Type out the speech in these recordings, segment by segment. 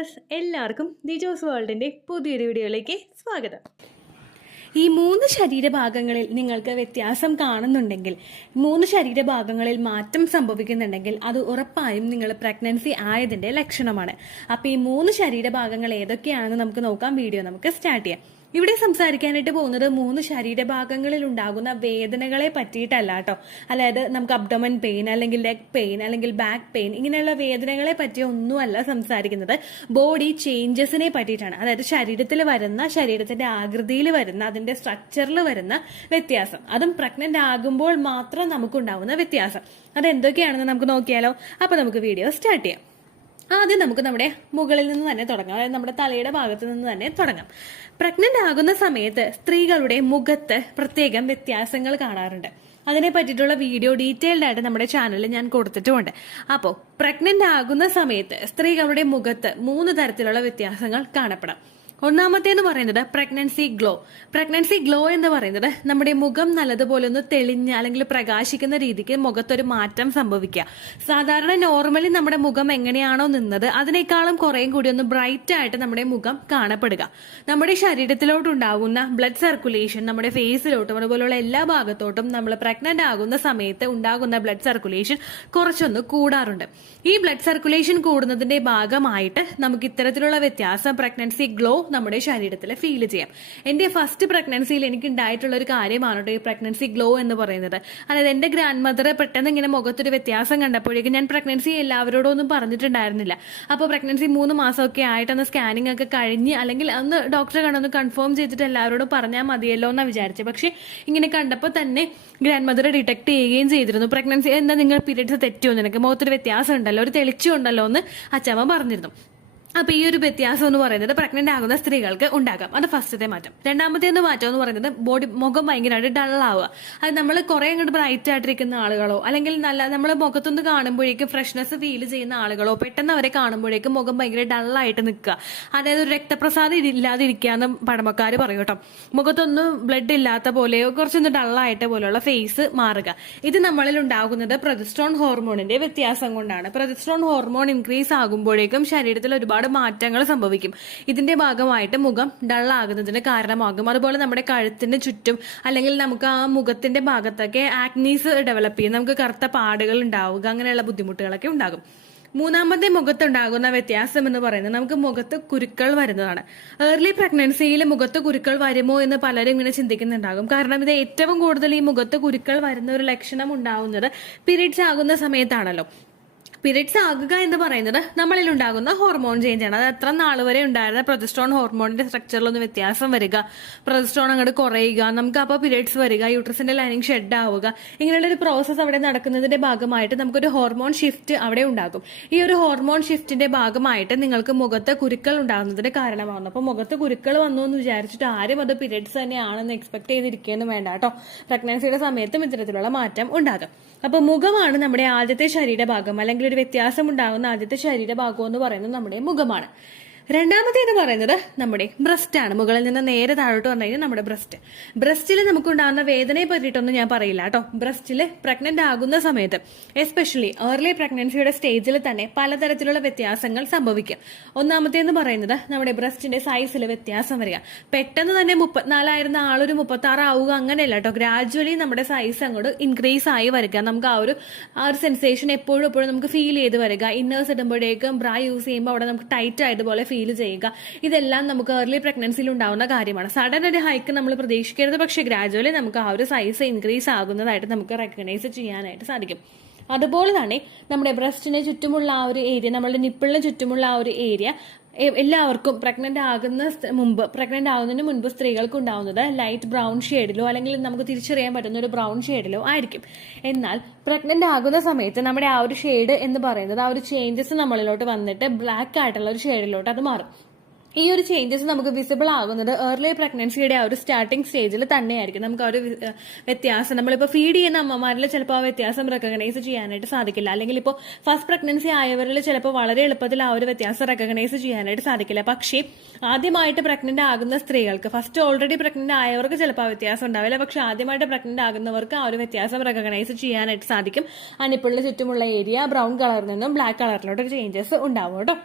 Viewers, എല്ലാവർക്കും ദിജോസ് വേൾഡിന്റെ പുതിയൊരു വീഡിയോയിലേക്ക് സ്വാഗതം. ഈ 3 ശരീരഭാഗങ്ങളിൽ നിങ്ങൾക്ക് വ്യത്യാസം കാണുന്നുണ്ടെങ്കിൽ, 3 ശരീരഭാഗങ്ങളിൽ മാറ്റം സംഭവിക്കുന്നുണ്ടെങ്കിൽ അത് ഉറപ്പായും നിങ്ങൾ പ്രഗ്നൻസി ആയതിന്റെ ലക്ഷണമാണ്. അപ്പൊ ഈ 3 ശരീരഭാഗങ്ങൾ ഏതൊക്കെയാണെന്ന് നമുക്ക് നോക്കാം. വീഡിയോ നമുക്ക് സ്റ്റാർട്ട് ചെയ്യാം. ഇവിടെ സംസാരിക്കാനായിട്ട് പോകുന്നത് 3 ശരീരഭാഗങ്ങളിൽ ഉണ്ടാകുന്ന വേദനകളെ പറ്റിയിട്ടല്ല കേട്ടോ. അതായത് നമുക്ക് അബ്ഡോമൻ പെയിൻ, അല്ലെങ്കിൽ ലെഗ് പെയിൻ, അല്ലെങ്കിൽ ബാക്ക് പെയിൻ, ഇങ്ങനെയുള്ള വേദനകളെ പറ്റി ഒന്നുമല്ല സംസാരിക്കുന്നത്. ബോഡി ചേഞ്ചസിനെ പറ്റിയിട്ടാണ്. അതായത് ശരീരത്തിൽ വരുന്ന, ശരീരത്തിന്റെ ആകൃതിയിൽ വരുന്ന, അതിന്റെ സ്ട്രക്ചറിൽ വരുന്ന വ്യത്യാസം, അതും പ്രഗ്നന്റ് ആകുമ്പോൾ മാത്രം നമുക്കുണ്ടാവുന്ന വ്യത്യാസം. അതെന്തൊക്കെയാണെന്ന് നമുക്ക് നോക്കിയാലോ. അപ്പൊ നമുക്ക് വീഡിയോ സ്റ്റാർട്ട് ചെയ്യാം. ആദ്യം നമുക്ക് നമ്മുടെ മുകളിൽ നിന്ന് തന്നെ തുടങ്ങാം. അതായത് നമ്മുടെ തലയുടെ ഭാഗത്ത് നിന്ന് തന്നെ തുടങ്ങാം. പ്രഗ്നന്റ് ആകുന്ന സമയത്ത് സ്ത്രീകളുടെ മുഖത്ത് പ്രത്യേകം വ്യത്യാസങ്ങൾ കാണാറുണ്ട്. അതിനെ പറ്റിയിട്ടുള്ള വീഡിയോ ഡീറ്റെയിൽഡ് ആയിട്ട് നമ്മുടെ ചാനലിൽ ഞാൻ കൊടുത്തിട്ടുമുണ്ട്. അപ്പോൾ പ്രഗ്നന്റ് ആകുന്ന സമയത്ത് സ്ത്രീകളുടെ മുഖത്ത് 3 തരത്തിലുള്ള വ്യത്യാസങ്ങൾ കാണപ്പെടാം. ഒന്നാമത്തേന്ന് പറയുന്നത് പ്രഗ്നൻസി ഗ്ലോ. പ്രഗ്നൻസി ഗ്ലോ എന്ന് പറയുന്നത് നമ്മുടെ മുഖം നല്ലതുപോലെ ഒന്ന് തെളിഞ്ഞ് അല്ലെങ്കിൽ പ്രകാശിക്കുന്ന രീതിക്ക് മുഖത്തൊരു മാറ്റം സംഭവിക്കുക. സാധാരണ നോർമലി നമ്മുടെ മുഖം എങ്ങനെയാണോ നിന്നത് അതിനേക്കാളും കുറേയും കൂടി ഒന്ന് ബ്രൈറ്റ് ആയിട്ട് നമ്മുടെ മുഖം കാണപ്പെടുക. നമ്മുടെ ശരീരത്തിലോട്ടുണ്ടാകുന്ന ബ്ലഡ് സർക്കുലേഷൻ നമ്മുടെ ഫേസിലോട്ടും അതുപോലുള്ള എല്ലാ ഭാഗത്തോട്ടും നമ്മൾ പ്രഗ്നന്റ് ആകുന്ന സമയത്ത് ഉണ്ടാകുന്ന ബ്ലഡ് സർക്കുലേഷൻ കുറച്ചൊന്ന് കൂടാറുണ്ട്. ഈ ബ്ലഡ് സർക്കുലേഷൻ കൂടുന്നതിന്റെ ഭാഗമായിട്ട് നമുക്ക് ഇത്തരത്തിലുള്ള വ്യത്യാസം പ്രഗ്നൻസി ഗ്ലോ നമ്മുടെ ശരീരത്തിൽ ഫീൽ ചെയ്യാം. എന്റെ ഫസ്റ്റ് പ്രഗ്നൻസിയിൽ എനിക്ക് ഉണ്ടായിട്ടുള്ള ഒരു കാര്യമാണ് ഈ പ്രഗ്നൻസി ഗ്ലോ എന്ന് പറയുന്നത്. അതായത് എന്റെ ഗ്രാൻഡ് മദർ പെട്ടെന്ന് ഇങ്ങനെ മുഖത്തൊരു വ്യത്യാസം കണ്ടപ്പോഴേക്കും, ഞാൻ പ്രഗ്നൻസി എല്ലാവരോടും ഒന്നും പറഞ്ഞിട്ടുണ്ടായിരുന്നില്ല. അപ്പോൾ പ്രഗ്നൻസി 3 മാസമൊക്കെ ആയിട്ടൊന്ന് സ്കാനിങ് ഒക്കെ കഴിഞ്ഞ്, അല്ലെങ്കിൽ ഒന്ന് ഡോക്ടറെ കണ്ടൊന്ന് കൺഫേം ചെയ്തിട്ട് എല്ലാവരോടും പറഞ്ഞാൽ മതിയല്ലോ എന്നാണ് വിചാരിച്ചത്. പക്ഷെ ഇങ്ങനെ കണ്ടപ്പോൾ തന്നെ ഗ്രാൻഡ് മദർ ഡിറ്റക്ട് ചെയ്യുകയും ചെയ്തിരുന്നു. പ്രഗ്നൻസി എന്താ, നിങ്ങൾ പീരിയഡ്സ് തെറ്റുമോ, നിനക്ക് മുഖത്തൊരു വ്യത്യാസം ഉണ്ടല്ലോ, ഒരു തെളിച്ചുണ്ടല്ലോ എന്ന് അച്ഛമ്മ പറഞ്ഞിരുന്നു. അപ്പൊ ഈ ഒരു വ്യത്യാസം എന്ന് പറയുന്നത് പ്രഗ്നന്റ് ആകുന്ന സ്ത്രീകൾക്ക് ഉണ്ടാകാം. അത് ഫസ്റ്റത്തെ മാറ്റം. രണ്ടാമത്തെ മാറ്റം എന്ന് പറയുന്നത് മുഖം ഭയങ്കരമായിട്ട് ഡള്ളാവുക. അത് നമ്മൾ കുറെ അങ്ങോട്ട് ബ്രൈറ്റ് ആയിട്ടിരിക്കുന്ന ആളുകളോ, അല്ലെങ്കിൽ നല്ല നമ്മൾ മുഖത്തൊന്ന് കാണുമ്പോഴേക്കും ഫ്രഷ്നെസ് ഫീൽ ചെയ്യുന്ന ആളുകളോ പെട്ടെന്ന് അവരെ കാണുമ്പോഴേക്കും മുഖം ഭയങ്കര ഡള്ളായിട്ട് നിൽക്കുക. അതായത് ഒരു രക്തപ്രസാദം ഇല്ലാതിരിക്കാന്ന് പഴമക്കാർ പറയും കേട്ടോ. മുഖത്തൊന്നും ബ്ലഡ് ഇല്ലാത്ത പോലെയോ കുറച്ചൊന്ന് ഡള്ളായിട്ട് പോലെയുള്ള ഫേസ് മാറുക. ഇത് നമ്മളിൽ ഉണ്ടാകുന്നത് പ്രൊജസ്ട്രോൺ ഹോർമോണിന്റെ വ്യത്യാസം കൊണ്ടാണ്. പ്രൊജസ്ട്രോൺ ഹോർമോൺ ഇൻക്രീസ് ആകുമ്പോഴേക്കും ശരീരത്തിൽ ഒരുപാട് മാറ്റങ്ങൾ സംഭവിക്കും. ഇതിന്റെ ഭാഗമായിട്ട് മുഖം ഡള്ളാകുന്നതിന് കാരണമാകും. അതുപോലെ നമ്മുടെ കഴുത്തിന്റെ ചുറ്റും, അല്ലെങ്കിൽ നമുക്ക് ആ മുഖത്തിന്റെ ഭാഗത്തൊക്കെ ആക്നീസ് ഡെവലപ്പ് ചെയ്യും, നമുക്ക് കറുത്ത പാടുകൾ ഉണ്ടാവുക, അങ്ങനെയുള്ള ബുദ്ധിമുട്ടുകളൊക്കെ ഉണ്ടാകും. മൂന്നാമത്തെ മുഖത്തുണ്ടാകുന്ന വ്യത്യാസം എന്ന് പറയുന്നത് നമുക്ക് മുഖത്ത് കുരുക്കൾ വരുന്നതാണ്. ഏർലി പ്രഗ്നൻസിയിൽ മുഖത്ത് കുരുക്കൾ വരുമോ എന്ന് പലരും ഇങ്ങനെ ചിന്തിക്കുന്നുണ്ടാകും. കാരണം ഇത് ഏറ്റവും കൂടുതൽ ഈ മുഖത്ത് കുരുക്കൾ വരുന്ന ഒരു ലക്ഷണം ഉണ്ടാകുന്നത് പീരീഡ്സ് ആകുന്ന സമയത്താണല്ലോ. പീരിയഡ്സ് ആകുക എന്ന് പറയുന്നത് നമ്മളിൽ ഉണ്ടാകുന്ന ഹോർമോൺ ചേഞ്ച് ആണ്. അത് എത്ര നാൾ വരെ ഉണ്ടായിരുന്ന പ്രൊജസ്ട്രോൺ ഹോർമോണിന്റെ സ്ട്രക്ചറിലൊന്ന് വ്യത്യാസം വരിക, പ്രൊജസ്ട്രോൺ അങ്ങോട്ട് കുറയുക, നമുക്ക് അപ്പോൾ പീരിയഡ്സ് വരിക, യൂട്രസിന്റെ ലൈനിങ് ഷെഡ് ആവുക, ഇങ്ങനെയുള്ള ഒരു പ്രോസസ്സ് അവിടെ നടക്കുന്നതിന്റെ ഭാഗമായിട്ട് നമുക്കൊരു ഹോർമോൺ ഷിഫ്റ്റ് അവിടെ ഉണ്ടാകും. ഈ ഒരു ഹോർമോൺ ഷിഫ്റ്റിന്റെ ഭാഗമായിട്ട് നിങ്ങൾക്ക് മുഖത്ത് കുരുക്കൾ ഉണ്ടാകുന്നതിന് കാരണമാകുന്നു. അപ്പോൾ മുഖത്ത് കുരുക്കൾ വന്നു എന്ന് വിചാരിച്ചിട്ട് ആരും അത് പീരിയഡ്സ് തന്നെയാണെന്ന് എക്സ്പെക്ട് ചെയ്തിരിക്കുകയൊന്നും വേണ്ട കേട്ടോ. പ്രഗ്നൻസിയുടെ സമയത്തും ഇത്തരത്തിലുള്ള മാറ്റം ഉണ്ടാകും. അപ്പൊ മുഖമാണ് നമ്മുടെ ആദ്യത്തെ ശരീരഭാഗം, അല്ലെങ്കിൽ ഒരു വ്യത്യാസം ഉണ്ടാകുന്ന ആദ്യത്തെ ശരീരഭാഗം എന്ന് പറയുന്നത് നമ്മുടെ മുഖമാണ്. രണ്ടാമത്തേന്ന് പറയുന്നത് നമ്മുടെ ബ്രസ്റ്റ് ആണ്. മുകളിൽ നിന്ന് നേരെ താഴോട്ട് വന്നു കഴിഞ്ഞാൽ നമ്മുടെ ബ്രസ്റ്റിൽ നമുക്കുണ്ടാകുന്ന വേദനയെ പറ്റിയിട്ടൊന്നും ഞാൻ പറയില്ല കേട്ടോ. ബ്രസ്റ്റിൽ പ്രഗ്നന്റ് ആകുന്ന സമയത്ത്, എസ്പെഷ്യലി ഏർലി പ്രഗ്നൻസിയുടെ സ്റ്റേജിൽ തന്നെ പലതരത്തിലുള്ള വ്യത്യാസങ്ങൾ സംഭവിക്കും. ഒന്നാമത്തേന്ന് പറയുന്നത് നമ്മുടെ ബ്രസ്റ്റിന്റെ സൈസിൽ വ്യത്യാസം വരിക. പെട്ടെന്ന് തന്നെ 34 ആയിരുന്ന ആളൊരു 36 ആവുക, അങ്ങനെയല്ല കേട്ടോ. ഗ്രാജുവലി നമ്മുടെ സൈസ് അങ്ങോട്ട് ഇൻക്രീസ് ആയി വരിക. നമുക്ക് ആ ഒരു സെൻസേഷൻ എപ്പോഴും നമുക്ക് ഫീൽ ചെയ്ത് വരിക. ഇന്നേഴ്സ് ഇടുമ്പോഴേക്കും ബ്രാ യൂസ് ചെയ്യുമ്പോൾ അവിടെ നമുക്ക് ടൈറ്റ് ആയതുപോലെ ഫീൽ ചെയ്യുക. ഇതെല്ലാം നമുക്ക് ഏർലി പ്രഗ്നൻസിയിൽ ഉണ്ടാവുന്ന കാര്യമാണ്. സഡൻ ഒരു ഹൈക്ക് നമ്മൾ പ്രതീക്ഷിക്കരുത്. പക്ഷേ ഗ്രാജുവലി നമുക്ക് ആ ഒരു സൈസ് ഇൻക്രീസ് ആകുന്നതായിട്ട് നമുക്ക് റെക്കഗ്നൈസ് ചെയ്യാനായിട്ട് സാധിക്കും. അതുപോലെ തന്നെ നമ്മുടെ ബ്രസ്റ്റിന് ചുറ്റുമുള്ള ആ ഒരു ഏരിയ, നമ്മുടെ നിപ്പിളിന് ചുറ്റുമുള്ള ആ ഒരു ഏരിയ എല്ലാവർക്കും പ്രഗ്നന്റ് ആകുന്നതിന് മുൻപ് സ്ത്രീകൾക്ക് ഉണ്ടാവുന്നത് ലൈറ്റ് ബ്രൗൺ ഷെയ്ഡിലോ, അല്ലെങ്കിൽ നമുക്ക് തിരിച്ചറിയാൻ പറ്റുന്ന ഒരു ബ്രൗൺ ഷെയ്ഡിലോ ആയിരിക്കും. എന്നാൽ പ്രഗ്നന്റ് ആകുന്ന സമയത്ത് നമ്മുടെ ആ ഒരു ഷെയ്ഡ് എന്ന് പറയുന്നത്, ആ ഒരു ചേഞ്ചസ് നമ്മളിലോട്ട് വന്നിട്ട് ബ്ലാക്ക് ആയിട്ടുള്ള ഒരു ഷെയ്ഡിലോട്ട് അത് മാറും. ഈ ഒരു ചേഞ്ചസ് നമുക്ക് വിസിബിൾ ആകുന്നത് ഏർലി പ്രഗ്നൻസിയുടെ ആ ഒരു സ്റ്റാർട്ടിംഗ് സ്റ്റേജിൽ തന്നെയായിരിക്കും. നമുക്ക് ആ ഒരു വ്യത്യാസം, നമ്മളിപ്പോൾ ഫീഡ് ചെയ്യുന്ന അമ്മമാരിൽ ചിലപ്പോൾ ആ വ്യത്യാസം റെക്കഗ്നൈസ് ചെയ്യാനായിട്ട് സാധിക്കില്ല. അല്ലെങ്കിൽ ഇപ്പോൾ ഫസ്റ്റ് പ്രഗ്നൻസി ആയവരിൽ ചിലപ്പോൾ വളരെ എളുപ്പത്തിൽ ആ ഒരു വ്യത്യാസം റെക്കഗ്നൈസ് ചെയ്യാനായിട്ട് സാധിക്കില്ല. പക്ഷേ ആദ്യമായിട്ട് പ്രഗ്നന്റ് ആകുന്ന സ്ത്രീകൾക്ക്, ഫസ്റ്റ് ഓൾറെഡി പ്രഗ്നന്റ് ആയവർക്ക് ചിലപ്പോൾ ആ വ്യത്യാസം ഉണ്ടാവില്ല. പക്ഷെ ആദ്യമായിട്ട് പ്രഗ്നന്റ് ആകുന്നവർക്ക് ആ ഒരു വ്യത്യാസം റെക്കഗ്നൈസ് ചെയ്യാനായിട്ട് സാധിക്കും. ആ നിപ്പിളിന് ചുറ്റുമുള്ള ഏരിയ ബ്രൗൺ കളറിൽ നിന്നും ബ്ലാക്ക് കളറിലോട്ട് ചേഞ്ചസ് ഉണ്ടാവും കേട്ടോ.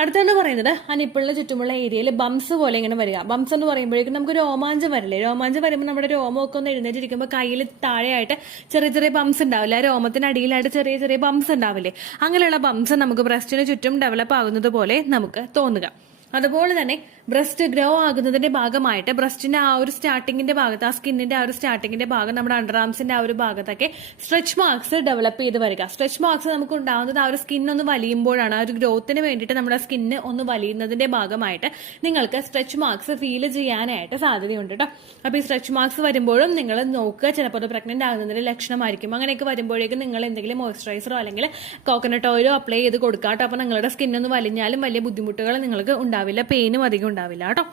അടുത്തെന്ന് പറയുന്നത് ആ നിപ്പിളിന് ചുറ്റുമുള്ള ഏരിയയിൽ ബംസ് പോലെ ഇങ്ങനെ വരിക. ബംസ് എന്ന് പറയുമ്പോഴേക്കും നമുക്ക് രോമാഞ്ചം വരില്ലേ? രോമാഞ്ചം വരുമ്പോൾ നമ്മുടെ രോമമൊക്കെ ഒന്ന് എഴുന്നേറ്റിരിക്കുമ്പോൾ കയ്യിൽ താഴെയായിട്ട് ചെറിയ ചെറിയ ബംസ് ഉണ്ടാവില്ല, രോമത്തിനടിയിലായിട്ട് ചെറിയ ചെറിയ ബംസ് ഉണ്ടാവില്ലേ? അങ്ങനെയുള്ള ബംസ് നമുക്ക് ബ്രസ്റ്റിന് ചുറ്റും ഡെവലപ്പ് ആകുന്നത് പോലെ നമുക്ക് തോന്നുക. അതുപോലെ തന്നെ ബ്രസ്റ്റ് ഗ്രോ ആകുന്നതിന്റെ ഭാഗമായിട്ട് ബ്രസ്റ്റിന്റെ ആ ഒരു സ്റ്റാർട്ടിങ്ങിന്റെ ഭാഗത്ത്, ആ സ്കിന്നിന്റെ ആ ഒരു സ്റ്റാർട്ടിങ്ങിന്റെ ഭാഗം, നമ്മുടെ അണ്ടർ ആംസിന്റെ ആ ഒരു ഭാഗത്തൊക്കെ സ്ട്രെച്ച് മാർക്സ് ഡെവലപ്പ് ചെയ്ത് വരിക. സ്ട്രെച്ച് മാർക്സ് നമുക്ക് ഉണ്ടാകുന്നത് ആ ഒരു സ്കിൻ ഒന്ന് വലിയുമ്പോഴാണ്. ആ ഒരു ഗ്രോത്തിന് വേണ്ടിയിട്ട് നമ്മുടെ സ്കിന്ന് ഒന്ന് വലിയുന്നതിന്റെ ഭാഗമായിട്ട് നിങ്ങൾക്ക് സ്ട്രെച്ച് മാർക്സ് ഫീൽ ചെയ്യാനായിട്ട് സാധ്യതയുണ്ട് കേട്ടോ. അപ്പൊ ഈ സ്ട്രെച്ച് മാർക്സ് വരുമ്പോഴും നിങ്ങൾ നോക്കുക, ചിലപ്പോൾ അത് പ്രഗ്നന്റ് ആകുന്നതിന്റെ ലക്ഷണമായിരിക്കും. അങ്ങനെയൊക്കെ വരുമ്പോഴേക്കും നിങ്ങൾ എന്തെങ്കിലും മോയ്സ്ചറൈസറോ അല്ലെങ്കിൽ കോക്കനട്ട് ഓയിലോ അപ്ലൈ ചെയ്ത് കൊടുക്കുക കേട്ടോ. അപ്പൊ നിങ്ങളുടെ സ്കിന്നൊന്ന് വലിഞ്ഞാലും വലിയ ബുദ്ധിമുട്ടുകൾ നിങ്ങൾക്ക് ഉണ്ടാവില്ല, പെയിനും അധികം ഉണ്ടാവില്ല കേട്ടോ.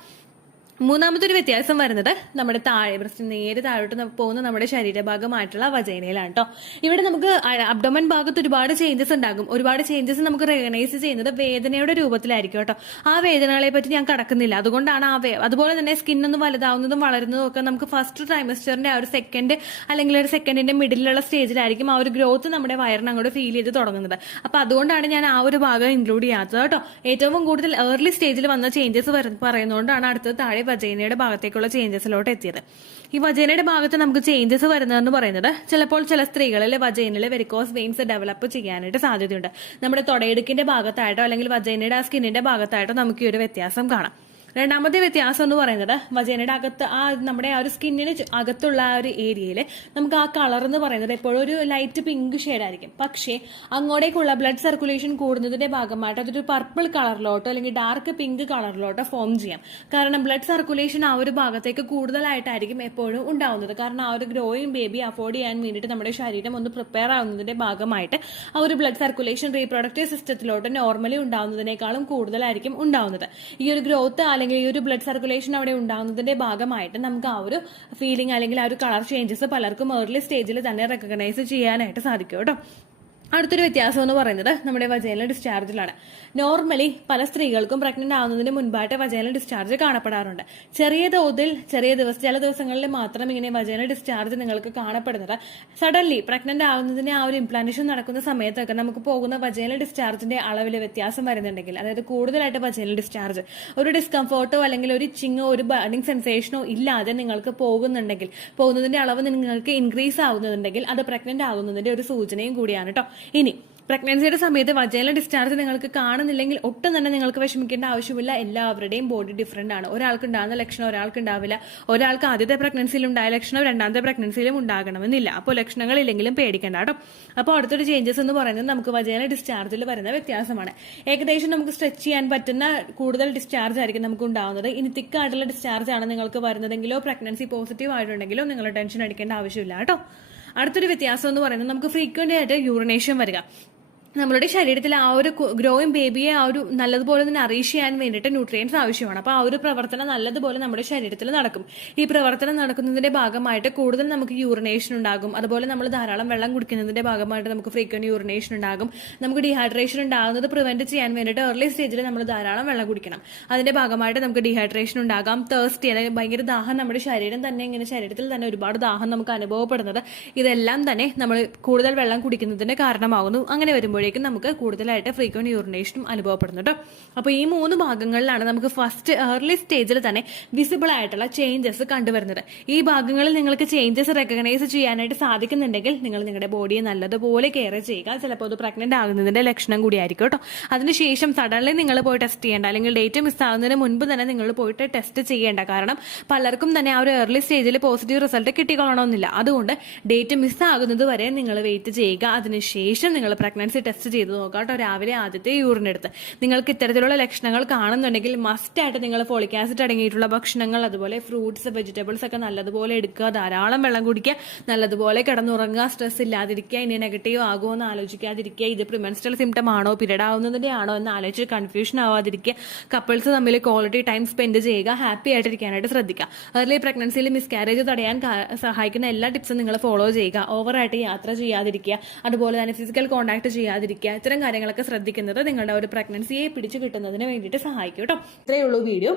മൂന്നാമത്തെ ഒരു വ്യത്യാസം വരുന്നത് നമ്മുടെ താഴെ ബ്രസ്റ്റ് നേരെ താഴോട്ട് പോകുന്ന നമ്മുടെ ശരീരഭാഗമായിട്ടുള്ള വജൈനയിലാണ് കേട്ടോ. ഇവിടെ നമുക്ക് അബ്ഡോമൻ ഭാഗത്ത് ഒരുപാട് ചേഞ്ചസ് ഉണ്ടാകും. ഒരുപാട് ചേഞ്ചസ് നമുക്ക് റെക്കഗ്നൈസ് ചെയ്യുന്നത് വേദനയുടെ രൂപത്തിലായിരിക്കും കേട്ടോ. ആ വേദനകളെ പറ്റി ഞാൻ കടക്കുന്നില്ല. അതുകൊണ്ടാണ് അതുപോലെ തന്നെ സ്കിന്നൊന്ന് വലുതാവുന്നതും വളരുന്നതും ഒക്കെ നമുക്ക് ഫസ്റ്റ് ട്രൈമസ്റ്ററിന്റെ ആ ഒരു സെക്കൻഡ് അല്ലെങ്കിൽ ഒരു സെക്കൻഡിന്റെ മിഡിലുള്ള സ്റ്റേജിലായിരിക്കും ആ ഒരു ഗ്രോത്ത് നമ്മുടെ വയറിന് അങ്ങോട്ട് ഫീൽ ചെയ്ത് തുടങ്ങുന്നത്. അപ്പൊ അതുകൊണ്ടാണ് ഞാൻ ആ ഒരു ഭാഗം ഇൻക്ലൂഡ് ചെയ്യാത്തത് കേട്ടോ. ഏറ്റവും കൂടുതൽ ഏർലി സ്റ്റേജിൽ വന്ന ചേഞ്ചസ് പറയുന്നതുകൊണ്ടാണ് അടുത്തത് താഴെ വജൈനയുടെ ഭാഗത്തേക്കുള്ള ചേഞ്ചസിലോട്ട് എത്തിയത്. ഈ വജൈനയുടെ ഭാഗത്ത് നമുക്ക് ചേഞ്ചസ് വരുന്നതെന്ന് പറയുന്നത് ചിലപ്പോൾ ചില സ്ത്രീകളിൽ വജൈനയിൽ വെരിക്കോസ് വെയിൻസ് ഡെവലപ്പ് ചെയ്യാനായിട്ട് സാധ്യതയുണ്ട്. നമ്മുടെ തൊടയിടുക്കിന്റെ ഭാഗത്തായിട്ടോ അല്ലെങ്കിൽ വജൈനയുടെ ആ സ്കിന്നിന്റെ ഭാഗത്തായിട്ടോ നമുക്ക് ഈ ഒരു വ്യത്യാസം കാണാം. രണ്ടാമത്തെ വ്യത്യാസം എന്ന് പറയുന്നത് വജൈനയുടെ അകത്ത് നമ്മുടെ ആ ഒരു സ്കിന്നിന് അകത്തുള്ള ആ ഒരു ഏരിയയിൽ നമുക്ക് ആ കളർ എന്ന് പറയുന്നത് എപ്പോഴും ഒരു ലൈറ്റ് പിങ്ക് ഷെയ്ഡായിരിക്കും. പക്ഷേ അങ്ങോട്ടേക്കുള്ള ബ്ലഡ് സർക്കുലേഷൻ കൂടുന്നതിന്റെ ഭാഗമായിട്ട് അതൊരു പർപ്പിൾ കളറിലോട്ടോ അല്ലെങ്കിൽ ഡാർക്ക് പിങ്ക് കളറിലോട്ടോ ഫോം ചെയ്യാം. കാരണം ബ്ലഡ് സർക്കുലേഷൻ ആ ഒരു ഭാഗത്തേക്ക് കൂടുതലായിട്ടായിരിക്കും എപ്പോഴും ഉണ്ടാവുന്നത്. കാരണം ആ ഒരു ഗ്രോയിങ് ബേബി അഫോർഡ് ചെയ്യാൻ വേണ്ടിയിട്ട് നമ്മുടെ ശരീരം ഒന്ന് പ്രിപ്പയർ ആവുന്നതിന്റെ ഭാഗമായിട്ട് ആ ഒരു ബ്ലഡ് സർക്കുലേഷൻ റീപ്രൊഡക്റ്റീവ് സിസ്റ്റത്തിലോട്ട് നോർമലി ഉണ്ടാവുന്നതിനേക്കാളും കൂടുതലായിരിക്കും ഉണ്ടാവുന്നത്. ഈ ഒരു ഗ്രോത്ത് അല്ലെങ്കിൽ ഈ ഒരു ബ്ലഡ് സർക്കുലേഷൻ അവിടെ ഉണ്ടാകുന്നതിന്റെ ഭാഗമായിട്ട് നമുക്ക് ആ ഒരു ഫീലിംഗ് അല്ലെങ്കിൽ ആ ഒരു കളർ ചേഞ്ചസ് പലർക്കും ഏർലി സ്റ്റേജിൽ തന്നെ റെക്കഗ്നൈസ് ചെയ്യാനായിട്ട് സാധിക്കും കേട്ടോ. അടുത്തൊരു വ്യത്യാസം എന്ന് പറയുന്നത് നമ്മുടെ വജൈനൽ ഡിസ്ചാർജിലാണ്. നോർമലി പല സ്ത്രീകൾക്കും പ്രഗ്നന്റ് ആവുന്നതിന് മുൻപായിട്ട് വജൈനൽ ഡിസ്ചാർജ് കാണപ്പെടാറുണ്ട്. ചെറിയ തോതിൽ ചില ദിവസങ്ങളിൽ മാത്രം ഇങ്ങനെ വജൈനൽ ഡിസ്ചാർജ് നിങ്ങൾക്ക് കാണപ്പെടുന്നത്. സഡൻലി പ്രഗ്നന്റ് ആവുന്നതിന് ആ ഒരു ഇംപ്ലാന്റേഷൻ നടക്കുന്ന സമയത്തൊക്കെ നമുക്ക് പോകുന്ന വജൈനൽ ഡിസ്ചാർജിന്റെ അളവിൽ വ്യത്യാസം വരുന്നുണ്ടെങ്കിൽ, അതായത് കൂടുതലായിട്ട് വജൈനൽ ഡിസ്ചാർജ് ഒരു ഡിസ്കംഫോർട്ടോ അല്ലെങ്കിൽ ഒരു ഇച്ചിങ്ങോ ഒരു ബേണിംഗ് സെൻസേഷനോ ഇല്ലാതെ നിങ്ങൾക്ക് പോകുന്നതിന്റെ അളവ് നിങ്ങൾക്ക് ഇൻക്രീസ് ആവുന്നുണ്ടെങ്കിൽ അത് പ്രഗ്നന്റ് ആകുന്നതിന്റെ ഒരു സൂചനയും കൂടിയാണ് കേട്ടോ. ഇനി പ്രഗ്നൻസിയുടെ സമയത്ത് വജൈനൽ ഡിസ്ചാർജ് നിങ്ങൾക്ക് കാണുന്നില്ലെങ്കിൽ ഒട്ടും തന്നെ നിങ്ങൾക്ക് വിഷമിക്കേണ്ട ആവശ്യമില്ല. എല്ലാവരുടെയും ബോഡി ഡിഫറെന്റ് ആണ്. ഒരാൾക്ക് ഉണ്ടാകുന്ന ലക്ഷണം ഒരാൾക്ക് ഉണ്ടാവില്ല. ഒരാൾക്ക് ആദ്യത്തെ പ്രഗ്നൻസിയിൽ ഉണ്ടായ ലക്ഷണം രണ്ടാമത്തെ പ്രഗ്നൻസിയിലും ഉണ്ടാകണമെന്നില്ല. അപ്പോൾ ലക്ഷണങ്ങളില്ലെങ്കിലും പേടിക്കേണ്ട കേട്ടോ. അപ്പോൾ അടുത്തൊരു ചേഞ്ചസ് എന്ന് പറയുന്നത് നമുക്ക് വജൈനൽ ഡിസ്ചാർജിൽ വരുന്ന വ്യത്യാസമാണ്. ഏകദേശം നമുക്ക് സ്ട്രെച്ച് ചെയ്യാൻ പറ്റുന്ന കൂടുതൽ ഡിസ്ചാർജ് ആയിരിക്കും നമുക്ക് ഉണ്ടാവുന്നത്. ഇനി തിക്കായിട്ടുള്ള ഡിസ്ചാർജ് ആണ് നിങ്ങൾക്ക് വരുന്നതെങ്കിലോ പ്രഗ്നൻസി പോസിറ്റീവ് ആയിട്ടുണ്ടെങ്കിലോ നിങ്ങൾ ടെൻഷൻ അടിക്കേണ്ട ആവശ്യമില്ല കേട്ടോ. അടുത്തൊരു വ്യത്യാസം എന്ന് പറയുന്നത് നമുക്ക് ഫ്രീക്വന്റ് ആയിട്ട് യൂറിനേഷൻ വരിക. നമ്മളുടെ ശരീരത്തിൽ ആ ഒരു ഗ്രോയിങ് ബേബിയെ ആ ഒരു നല്ലതുപോലെ തന്നെ നറീഷ് ചെയ്യാൻ വേണ്ടിയിട്ട് ന്യൂട്രിയൻസ് ആവശ്യമാണ്. അപ്പോൾ ആ ഒരു പ്രവർത്തനം നല്ലതുപോലെ നമ്മുടെ ശരീരത്തിൽ നടക്കും. ഈ പ്രവർത്തനം നടക്കുന്നതിന്റെ ഭാഗമായിട്ട് കൂടുതൽ നമുക്ക് യൂറിനേഷൻ ഉണ്ടാകും. അതുപോലെ നമ്മൾ ധാരാളം വെള്ളം കുടിക്കുന്നതിന്റെ ഭാഗമായിട്ട് നമുക്ക് ഫ്രീക്വന്റ് യൂറിനേഷൻ ഉണ്ടാകും. നമുക്ക് ഡീഹൈഡ്രേഷൻ ഉണ്ടാകുന്നത് പ്രിവെന്റ് ചെയ്യാൻ വേണ്ടിയിട്ട് ഏർലി സ്റ്റേജിൽ നമ്മൾ ധാരാളം വെള്ളം കുടിക്കണം. അതിന്റെ ഭാഗമായിട്ട് നമുക്ക് ഡീഹൈഡ്രേഷൻ ഉണ്ടാകാം. തേഴ്സ്റ്റി അല്ലെങ്കിൽ ഭയങ്കര ദാഹം, നമ്മുടെ ശരീരത്തിൽ തന്നെ ഒരുപാട് ദാഹം നമുക്ക് അനുഭവപ്പെടുന്നത് ഇതെല്ലാം തന്നെ നമ്മൾ കൂടുതൽ വെള്ളം കുടിക്കുന്നതിന് കാരണമാകുന്നു. അങ്ങനെ വരുമ്പോൾ നമുക്ക് കൂടുതലായിട്ട് ഫ്രീക്വന്റ് യൂറിനേഷനും അനുഭവപ്പെടുന്നു കേട്ടോ. അപ്പോൾ ഈ 3 ഭാഗങ്ങളിലാണ് നമുക്ക് ഫസ്റ്റ് ഏർലി സ്റ്റേജിൽ തന്നെ വിസിബിൾ ആയിട്ടുള്ള ചേഞ്ചസ് കണ്ടുവരുന്നത്. ഈ ഭാഗങ്ങളിൽ നിങ്ങൾക്ക് ചേഞ്ചസ് റെക്കഗ്നൈസ് ചെയ്യാനായിട്ട് സാധിക്കുന്നുണ്ടെങ്കിൽ നിങ്ങൾ നിങ്ങളുടെ ബോഡിയെ നല്ലതുപോലെ കെയർ ചെയ്യുക. ചിലപ്പോൾ അത് പ്രഗ്നന്റ് ആകുന്നതിന്റെ ലക്ഷണം കൂടിയായിരിക്കും കേട്ടോ. അതിനുശേഷം സഡൻലി നിങ്ങൾ പോയി ടെസ്റ്റ് ചെയ്യേണ്ട, അല്ലെങ്കിൽ ഡേറ്റ് മിസ്സാകുന്നതിന് മുൻപ് തന്നെ നിങ്ങൾ പോയിട്ട് ടെസ്റ്റ് ചെയ്യേണ്ട. കാരണം പലർക്കും തന്നെ ആ ഒരു ഏർലി സ്റ്റേജിൽ പോസിറ്റീവ് റിസൾട്ട് കിട്ടിക്കൊള്ളണമെന്നില്ല. അതുകൊണ്ട് ഡേറ്റ് മിസ്സാകുന്നത് വരെ നിങ്ങൾ വെയിറ്റ് ചെയ്യുക. അതിനുശേഷം നിങ്ങൾ പ്രഗ്നൻസി ടെസ്റ്റ് ചെയ്ത് നോക്കാം കേട്ടോ. രാവിലെ ആദ്യത്തെ യൂറിൻ എടുത്ത് നിങ്ങൾക്ക് ഇത്തരത്തിലുള്ള ലക്ഷണങ്ങൾ കാണുന്നുണ്ടെങ്കിൽ മസ്റ്റായിട്ട് നിങ്ങൾ ഫോളിക് ആസിഡ് അടങ്ങിയിട്ടുള്ള ഭക്ഷണങ്ങൾ, അതുപോലെ ഫ്രൂട്ട്സ്, വെജിറ്റബിൾസ് ഒക്കെ നല്ലതുപോലെ എടുക്കുക. ധാരാളം വെള്ളം കുടിക്കുക. നല്ലതുപോലെ കിടന്നുറങ്ങുക. സ്ട്രെസ് ഇല്ലാതിരിക്കുക. ഇനി നെഗറ്റീവ് ആകുമോ എന്ന് ആലോചിക്കാതിരിക്കുക. ഇത് പ്രിമെൻസ്ട്രൽ സിംറ്റം ആണോ പീരിയഡ് ആവുന്നതിന്റെ ആണോ എന്ന് ആലോചിച്ച് കൺഫ്യൂഷൻ ആവാതിരിക്കുക. കപ്പിൾസ് തമ്മിൽ ക്വാളിറ്റി ടൈം സ്പെൻഡ് ചെയ്യുക. ഹാപ്പി ആയിട്ടിരിക്കാനായിട്ട് ശ്രദ്ധിക്കുക. ഏർലി പ്രഗ്നൻസിയിൽ മിസ്കാരേജ് തടയാൻ സഹായിക്കുന്ന എല്ലാ ടിപ്സും നിങ്ങൾ ഫോളോ ചെയ്യുക. ഓവറായിട്ട് യാത്ര ചെയ്യാതിരിക്കുക. അതുപോലെ തന്നെ ഫിസിക്കൽ കോൺടാക്ട് ചെയ്യാതിരിക്കുക. ഇത്തരം കാര്യങ്ങളൊക്കെ ശ്രദ്ധിക്കുന്നത് നിങ്ങളുടെ ഒരു പ്രഗ്നൻസിയെ പിടിച്ചു കിട്ടുന്നതിന് വേണ്ടിയിട്ട് സഹായിക്കും കേട്ടോ. ഇത്രയേ ഉള്ളൂ വീഡിയോ.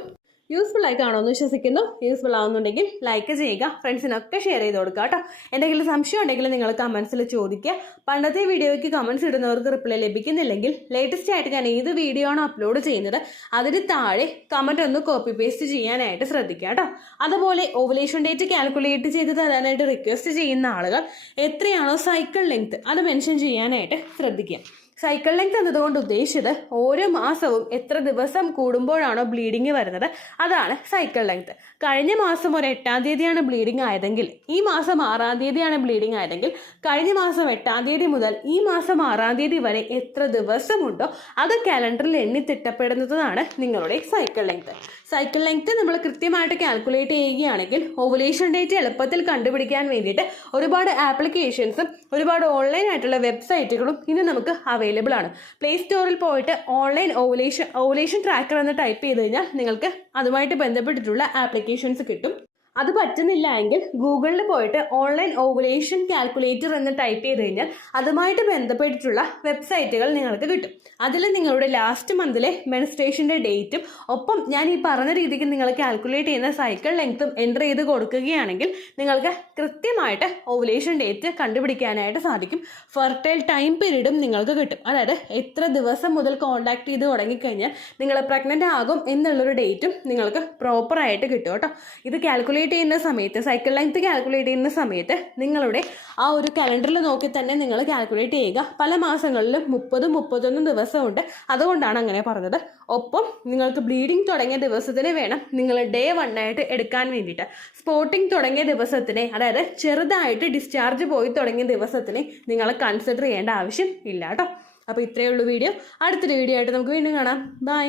യൂസ്ഫുൾ ആയി കാണുമെന്ന് വിശ്വസിക്കുന്നു. യൂസ്ഫുൾ ആവുന്നുണ്ടെങ്കിൽ ലൈക്ക് ചെയ്യുക, ഫ്രണ്ട്സിനൊക്കെ ഷെയർ ചെയ്ത് കൊടുക്കുക കേട്ടോ. എന്തെങ്കിലും സംശയം ഉണ്ടെങ്കിൽ നിങ്ങൾ കമൻസിൽ ചോദിക്കുക. പണ്ടത്തെ വീഡിയോയ്ക്ക് കമൻസ് ഇടുന്നവർക്ക് റിപ്ലൈ ലഭിക്കുന്നില്ലെങ്കിൽ ലേറ്റസ്റ്റ് ആയിട്ട് ഞാൻ ഏത് വീഡിയോ ആണോ അപ്ലോഡ് ചെയ്യുന്നത് അതിന് താഴെ കമൻറ്റ് ഒന്ന് കോപ്പി പേസ്റ്റ് ചെയ്യാനായിട്ട് ശ്രദ്ധിക്കുക കേട്ടോ. അതുപോലെ ഓവുലേഷൻ ഡേറ്റ് കാൽക്കുലേറ്റ് ചെയ്ത് തരാനായിട്ട് റിക്വസ്റ്റ് ചെയ്യുന്ന ആളുകൾ എത്രയാണോ സൈക്കിൾ ലെങ്ത് അത് മെൻഷൻ ചെയ്യാനായിട്ട് ശ്രദ്ധിക്കുക. സൈക്കിൾ ലെങ്ത് എന്നതുകൊണ്ട് ഉദ്ദേശിച്ചത് ഓരോ മാസവും എത്ര ദിവസം കൂടുമ്പോഴാണോ ബ്ലീഡിങ് വരുന്നത് അതാണ് സൈക്കിൾ ലെങ്ത്. കഴിഞ്ഞ മാസം ഒരു 8-ാം തീയതിയാണ് ബ്ലീഡിങ് ആയതെങ്കിൽ ഈ മാസം 6-ാം തീയതിയാണ് ബ്ലീഡിങ് ആയതെങ്കിൽ കഴിഞ്ഞ മാസം 8-ാം തീയതി മുതൽ ഈ മാസം 6-ാം തീയതി വരെ എത്ര ദിവസമുണ്ടോ അത് കാലണ്ടറിൽ എണ്ണി തിട്ടപ്പെടുന്നതാണ് നിങ്ങളുടെ സൈക്കിൾ ലെങ്ത്. സൈക്കിൾ ലെങ്ത് നമ്മൾ കൃത്യമായിട്ട് കാൽക്കുലേറ്റ് ചെയ്യുകയാണെങ്കിൽ ഓവുലേഷൻ ഡേറ്റ് എളുപ്പത്തിൽ കണ്ടുപിടിക്കാൻ വേണ്ടിയിട്ട് ഒരുപാട് ആപ്ലിക്കേഷൻസും ഒരുപാട് ഓൺലൈൻ ആയിട്ടുള്ള വെബ്സൈറ്റുകളും ഇന്ന് നമുക്ക് അവൈലബിൾ ആണ്. പ്ലേ സ്റ്റോറിൽ പോയിട്ട് ഓൺലൈൻ ഓവുലേഷൻ ട്രാക്കർ എന്ന് ടൈപ്പ് ചെയ്ത് കഴിഞ്ഞാൽ നിങ്ങൾക്ക് അതുമായിട്ട് ബന്ധപ്പെട്ടിട്ടുള്ള ആപ്ലിക്കേഷൻസ് കിട്ടും. അത് പറ്റുന്നില്ല എങ്കിൽ ഗൂഗിളിൽ പോയിട്ട് ഓൺലൈൻ ഓവുലേഷൻ കാൽക്കുലേറ്റർ എന്ന് ടൈപ്പ് ചെയ്ത് കഴിഞ്ഞാൽ അതുമായിട്ട് ബന്ധപ്പെട്ടിട്ടുള്ള വെബ്സൈറ്റുകൾ നിങ്ങൾക്ക് കിട്ടും. അതിൽ നിങ്ങളുടെ ലാസ്റ്റ് മന്തിലെ മെൻസ്ട്രേഷൻ്റെ ഡേറ്റും ഒപ്പം ഞാൻ ഈ പറഞ്ഞ രീതിക്ക് നിങ്ങൾ കാൽക്കുലേറ്റ് ചെയ്യുന്ന സൈക്കിൾ ലെങ്ത്തും എൻ്റർ ചെയ്ത് കൊടുക്കുകയാണെങ്കിൽ നിങ്ങൾക്ക് കൃത്യമായിട്ട് ഓവുലേഷൻ ഡേറ്റ് കണ്ടുപിടിക്കാനായിട്ട് സാധിക്കും. ഫെർട്ടൈൽ ടൈം പീരീഡും നിങ്ങൾക്ക് കിട്ടും. അതായത് എത്ര ദിവസം മുതൽ കോൺടാക്ട് ചെയ്ത് തുടങ്ങിക്കഴിഞ്ഞാൽ നിങ്ങൾ പ്രഗ്നൻ്റ് ആകും എന്നുള്ളൊരു ഡേറ്റും നിങ്ങൾക്ക് പ്രോപ്പറായിട്ട് കിട്ടും കേട്ടോ. ഇത് കാൽക്കുലേറ്റ് ചെയ്യുന്ന സമയത്ത് സൈക്കിൾ ലെങ്ത് കാൽക്കുലേറ്റ് ചെയ്യുന്ന സമയത്ത് നിങ്ങളുടെ ആ ഒരു കലണ്ടറിൽ നോക്കി തന്നെ നിങ്ങൾ കാൽക്കുലേറ്റ് ചെയ്യുക. പല മാസങ്ങളിലും 30-31 ദിവസമുണ്ട്, അതുകൊണ്ടാണ് അങ്ങനെ പറഞ്ഞത്. ഒപ്പം നിങ്ങൾക്ക് ബ്ലീഡിങ് തുടങ്ങിയ ദിവസത്തിന് വേണം നിങ്ങൾ ഡേ 1 ആയിട്ട് എടുക്കാൻ വേണ്ടിയിട്ട്. സ്പോട്ടിങ് തുടങ്ങിയ ദിവസത്തിനെ, അതായത് ചെറുതായിട്ട് ഡിസ്ചാർജ് പോയി തുടങ്ങിയ ദിവസത്തിനെ നിങ്ങൾ കൺസിഡർ ചെയ്യേണ്ട ആവശ്യം ഇല്ല കേട്ടോ. അപ്പോൾ ഇത്രയേ ഉള്ളൂ വീഡിയോ. അടുത്തൊരു വീഡിയോ ആയിട്ട് നമുക്ക് വീണ്ടും കാണാം. ബൈ.